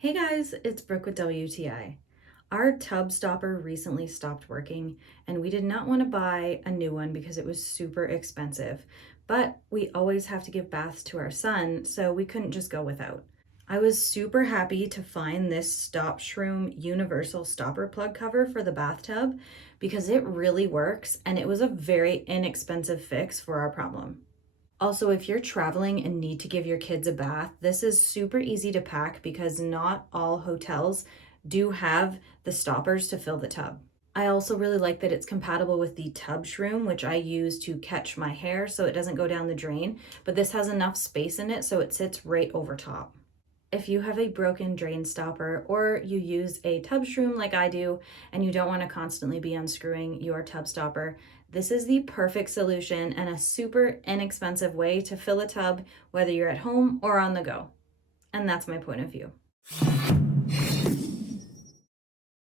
Hey guys, it's Brooke with WTI. Our tub stopper recently stopped working and we did not want to buy a new one because it was super expensive, but we always have to give baths to our son, so we couldn't just go without. I was super happy to find this StopShroom universal stopper plug cover for the bathtub because it really works and it was a very inexpensive fix for our problem. Also, if you're traveling and need to give your kids a bath, this is super easy to pack because not all hotels do have the stoppers to fill the tub. I also really like that it's compatible with the TubShroom, which I use to catch my hair so it doesn't go down the drain, but this has enough space in it so it sits right over top. If you have a broken drain stopper or you use a TubShroom like I do and you don't want to constantly be unscrewing your tub stopper, this is the perfect solution and a super inexpensive way to fill a tub whether you're at home or on the go. And that's my point of view.